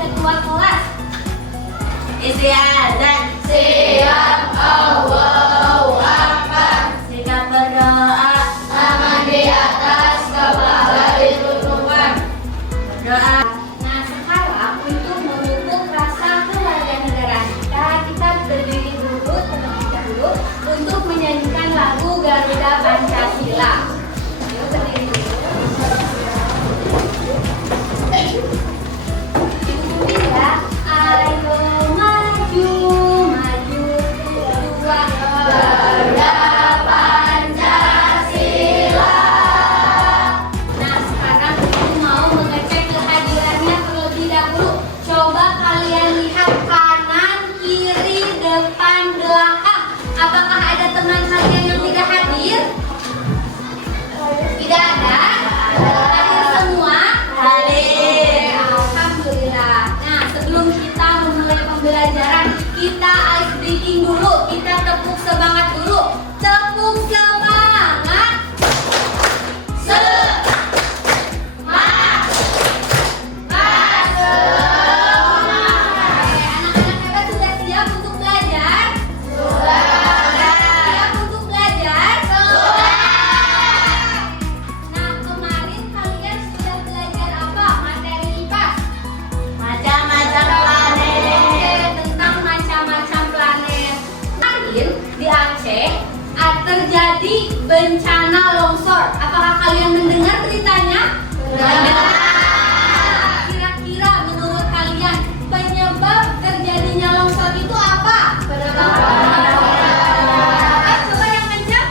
ketua kelas. Istiadat. Siap, Allahu Akbar. Sikap berdoa. Tangan di atas, kepala diturunkan. Berdoa. Nah, sekarang untuk memupuk rasa kewarganegaraan kita berdiri dulu terlebih dahulu untuk menyanyikan lagu Garuda Pancasila. Yuk berdiri dulu. Ikutin ya. Ayo maju, maju kedua. Garuda Pancasila. Nah, sekarang ibu mau mengecek kehadirannya terlebih dahulu. Coba kalian lihat kanan, kiri, depan, belakang. Apakah ada teman kalian yang tidak hadir? Tidak ada? Hadir semua? Hadir. Alhamdulillah. Nah, sebelum kita memulai pembelajaran, kita ice breaking dulu. Kita tepuk semangat dulu. Tepuk semangat. Anak-anak hebat sudah siap untuk belajar? Siap untuk belajar? Nah, kemarin kalian sudah belajar apa? Materi IPAS? Macam-macam planet. Oke, tentang macam-macam planet. Kemarin di Aceh terjadi bencana longsor. Apakah kalian mendengar beritanya? Kira-kira menurut kalian penyebab terjadinya longsor itu apa? Coba yang kencang.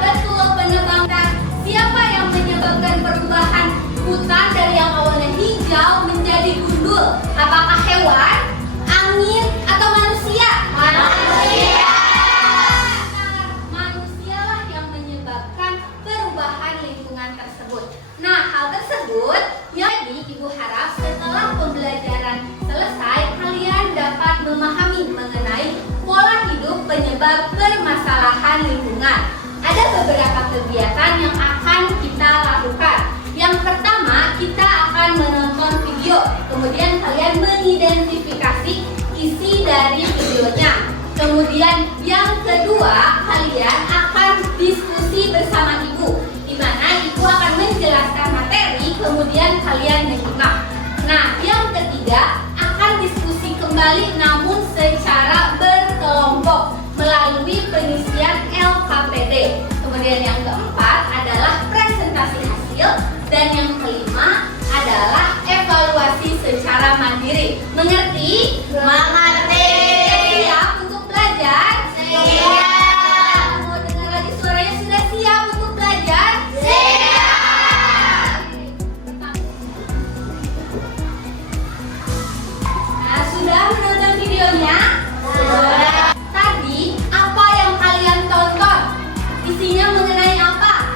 Betul, penebangan. Siapa yang menyebabkan perubahan hutan dari yang awalnya hijau menjadi gundul? Apakah hewan, angin, atau manusia? Manusialah yang menyebabkan perubahan lingkungan tersebut. Nah, hal tersebut jadi ibu harap setelah pembelajaran selesai kalian dapat memahami mengenai pola hidup penyebab permasalahan lingkungan. Ada beberapa kegiatan yang akan kita lakukan. Yang pertama, kita akan menonton video. Kemudian kalian mengidentifikasi isi dari videonya. Kemudian yang kedua, kalian akan diskusi bersama ibu, di mana ibu akan menjelaskan materi, kemudian kalian menyimak. Nah, yang ketiga, akan diskusi kembali namun secara berkelompok melalui pengisian LKPD. Kemudian yang keempat adalah presentasi hasil, dan yang kelima adalah evaluasi secara mandiri. Mengerti? Mengerti. Siap untuk belajar? Siap. Mau dengar lagi suaranya, sudah siap untuk belajar? Siap. Nah, sudah menonton videonya? Sudah. Tadi apa yang kalian tonton? Isinya mengenai apa?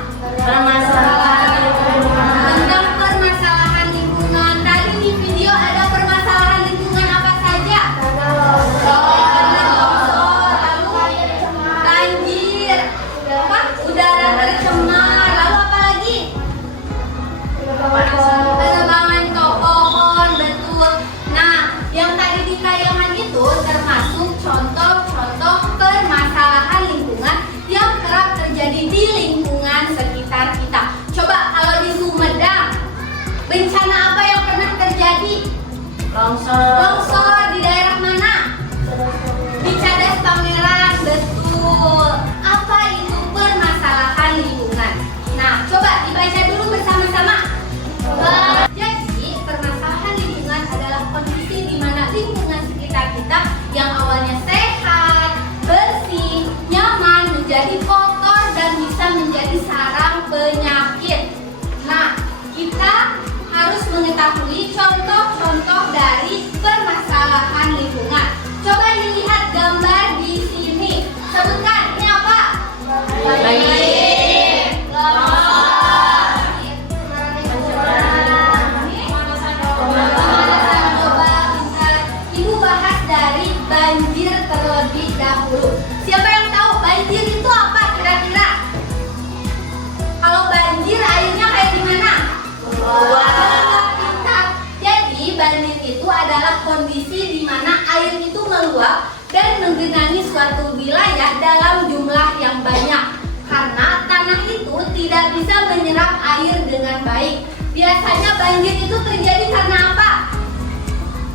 kondisi di mana air itu meluap dan menggenangi suatu wilayah dalam jumlah yang banyak karena tanah itu tidak bisa menyerap air dengan baik. Biasanya banjir itu terjadi karena apa?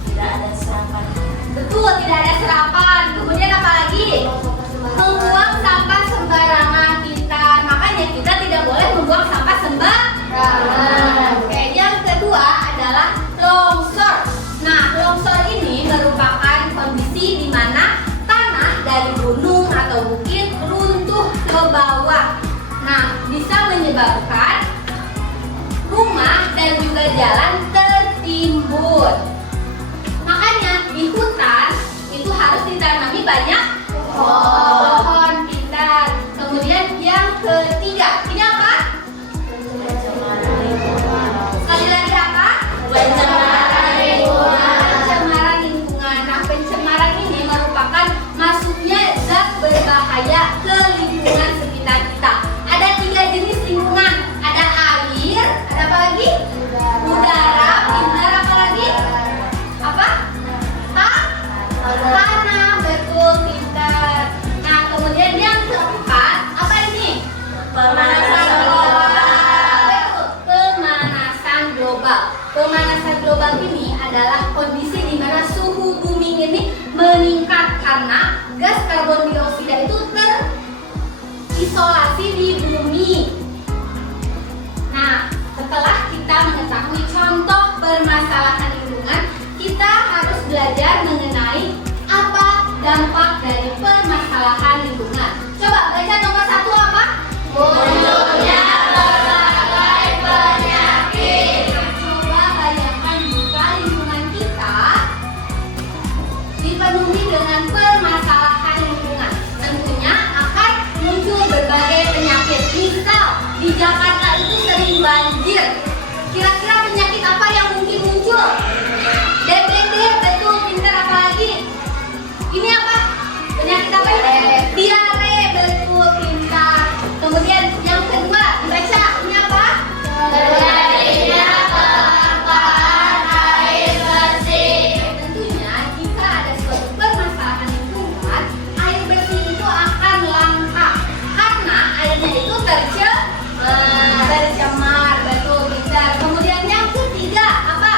Tidak ada serapan. Betul, tidak ada serapan. Kemudian apa lagi? Membuang sampah sembarangan kita. Makanya kita tidak boleh membuang sampah sembarangan. Oke, yang kedua adalah longsor. Nah, longsor ini merupakan kondisi di mana tanah dari gunung atau bukit runtuh ke bawah. Nah, bisa menyebabkan rumah dan juga jalan tertimbun. Makanya di hutan itu harus ditanami banyak pohon pintar. Kemudian yang ketiga, ini apa? Sekali lagi apa? Pencemaran lingkungan. Pencemaran lingkungan. Nah, pencemaran ini merupakan masuknya zat berbahaya ke lingkungan sekitar kita. Ada 3 jenis lingkungan. Ada air, ada apa lagi? Udara, pintar, apa lagi? Apa? Tanah, betul, pintar. Nah, kemudian yang keempat, apa ini? Pemanasan global. Betul, pemanasan global. Pemanasan global ini adalah kondisi di mana suhu bumi ini meningkat karena gas karbon dioksida itu terisolasi di bumi. Nah, setelah kita mengetahui contoh permasalahan lingkungan, kita harus belajar mengenai apa dampak dari permasalahan lingkungan. Coba baca nomor 1 apa? Munculnya berbagai penyakit. Coba bayangkan jika lingkungan kita dipenuhi dengan permasalahan lingkungan. Tentunya akan muncul berbagai penyakit. Misal di Jakarta itu sering banjir. Kira-kira penyakit apa yang mungkin muncul? DBD, betul, pintar, apa lagi? Ini apa? Penyakit apa ini? Diare, betul, pintar. Kemudian yang kedua, dibaca, ini apa? Terjadinya kelaparan air bersih. Tentunya jika ada suatu permasalahan lingkungan, air bersih itu akan langka karena airnya itu tercemar, betul, pintar. Kemudian yang ketiga apa?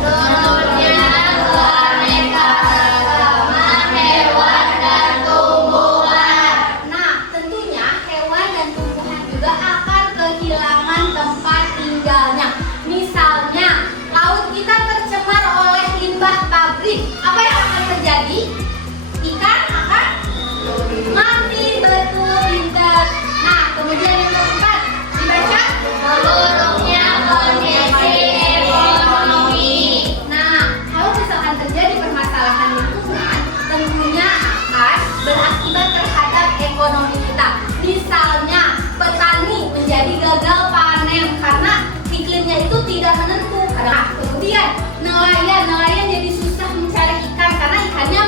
Menurunnya keanekaragaman hewan dan tumbuhan. Nah, tentunya hewan dan tumbuhan juga akan kehilangan tempat tinggalnya. Misalnya, laut kita tercemar oleh limbah pabrik. Apa yang akan terjadi? Ikan akan mati, betul, pintar. Nah, kemudian yang keempat, dibaca. Buruknya kondisi ekonomi. Nah, kalau misalkan terjadi permasalahan lingkungan, tentunya akan berakibat terhadap ekonomi kita. Misalnya, petani menjadi gagal panen karena iklimnya itu tidak menentu. Nah, kemudian nelayan jadi susah mencari ikan karena ikannya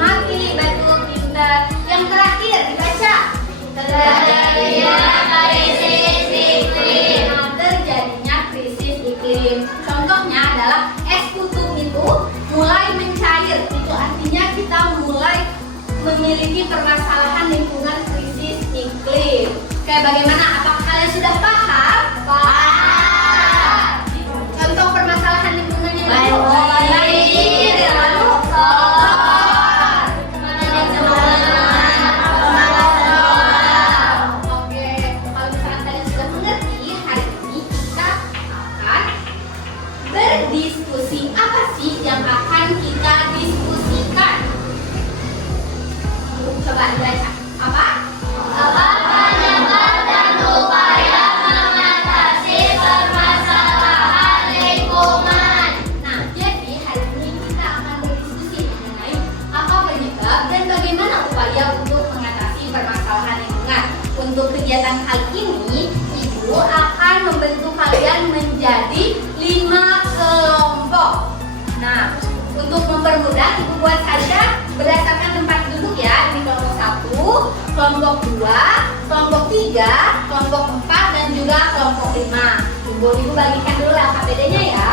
mati, betul, pintar. Yang terakhir, dibaca. Terjadinya krisis iklim. Nah, terjadinya krisis iklim. Contohnya adalah es kutub itu mulai mencair. Itu artinya kita mulai memiliki permasalahan lingkungan krisis iklim. Oke, bagaimana? Apakah kalian sudah paham? Paham. Contoh permasalahan lingkungan yang Banjir, lalu Oke, kalau misalkan kalian sudah mengerti, hari ini kita akan berdiskusi. Apa sih yang akan kita diskusikan? Coba baca. Apa? Apa penyebab dan upaya mengatasi permasalahan lingkungan? Nah, jadi hari ini kita akan berdiskusi mengenai apa penyebab dan bagaimana upaya untuk mengatasi permasalahan lingkungan. Untuk kegiatan kali ini, Ibu akan membentuk kalian menjadi 5 kelompok. Nah, untuk mempermudah, Ibu buat saja berdasarkan tempat duduk ya. Ini kelompok 1, kelompok 2, kelompok 3, kelompok 4, dan juga kelompok 5. Ibu bagikan dulu LKPD-nya ya.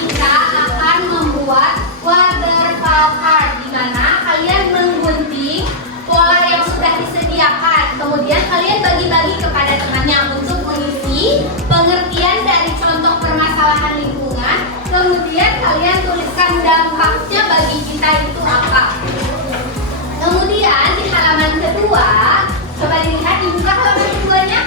5 kita akan membuat waterfall art, di mana kalian menggunting pola yang sudah disediakan. Kemudian kalian bagi-bagi kepada temannya untuk mengisi pengertian dari contoh permasalahan lingkungan. Kemudian kalian tuliskan dampaknya bagi kita itu apa. Kemudian di halaman kedua, coba dilihat, dibuka halaman keduanya.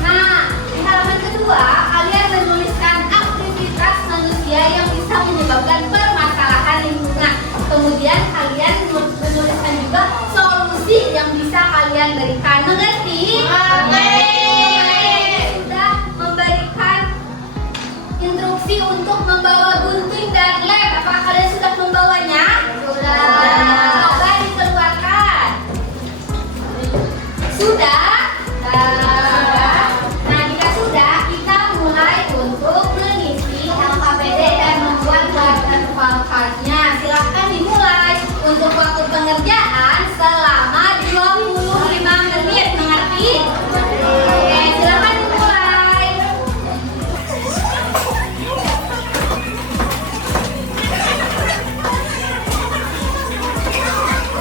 Nah, di halaman kedua kalian menuliskan aktivitas manusia yang bisa menyebabkan permasalahan lingkungan. Kemudian kalian menuliskan juga solusi yang bisa kalian berikan. Mengerti? Sudah memberikan instruksi untuk membawa gunting dan lem. Apakah kalian sudah membawanya? Sudah. Coba dikeluarkan. Sudah? Nah, jika sudah, kita mulai untuk mengisi LKPD dan membuat waterfall art-nya. Silahkan dimulai. Untuk waktu pengerjaan selama 25 menit. Mengerti? Oke, silahkan dimulai.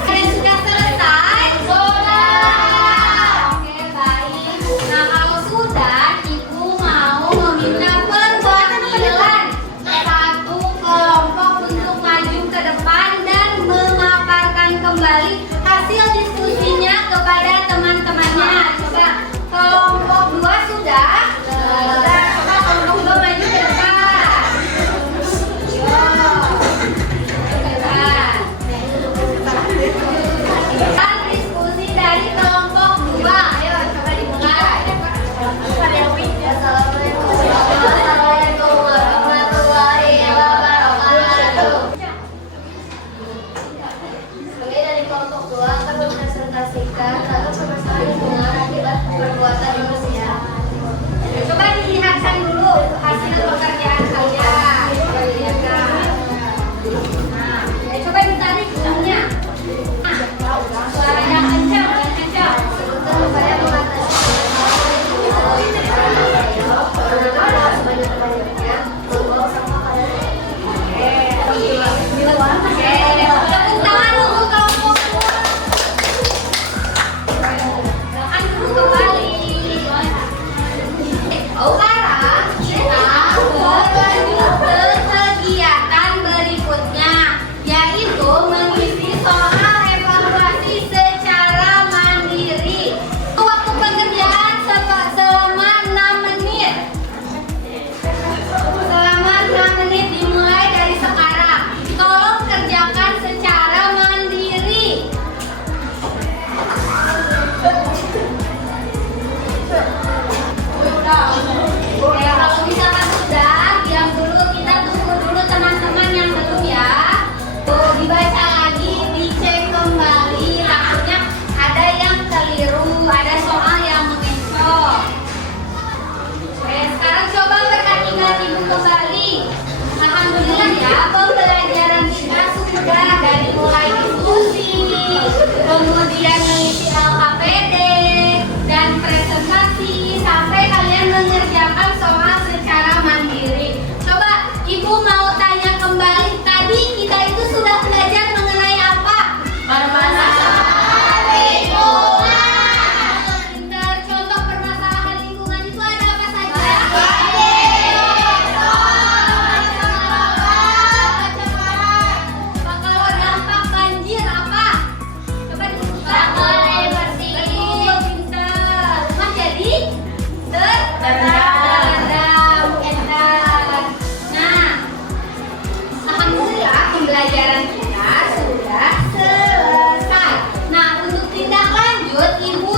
Kalian sudah selesai? Sudah. Oke, baik. Nah, kalau sudah, Ibu mau meminta perwakilan satu kelompok untuk maju ke depan dan memaparkan kembali hasil diskusinya kepada teman-temannya. Coba kelompok 2 sudah? Sudah. Coba kelompok 2 maju ke depan. Dan diskusi dari kelompok 2. Ayo coba dimulai. Assalamualaikum warahmatullahi wabarakatuh. Kami dari kelompok 2 akan mempresentasikan tentang permasalahan lingkungan akibat perbuatan manusia. Coba dilihatkan dulu hasil pekerjaan kalian. Coba dilihatkan. Nah, coba ditarik jamnya. Suaranya kencang, yang kencang. Supaya kegiatan berikutnya, yaitu mengisi soal evaluasi secara mandiri. Waktu pengerjaan selama 6 menit. Selama 6 menit dimulai dari sekarang. Tolong kerjakan secara mandiri. Oke, kalau misalkan sudah, diam dulu, kita tunggu dulu teman-teman yang belum ya. Tuh, dibaca lagi, dicek kembali, takutnya ada yang keliru, ada soal yang mengecoh. Oke, sekarang coba perhatikan Ibu kembali. Alhamdulillah ya, pembelajaran kita sudah dari mulai diskusi, kemudian mengisi LKPD dan presentasi, sampai kalian mengerjakan soal secara mandiri. Coba Ibu mau tanya kembali, tadi kita itu sudah belajar mengenai apa? Permasalahan lingkungan. Pintar. Contoh permasalahan lingkungan itu ada apa saja? Kalau dampak banjir apa? Coba disebutkan. Betul, pintar. Rumah jadi terendam. Nah, alhamdulillah pembelajaran kita sudah selesai. Nah, untuk tindak lanjut, Ibu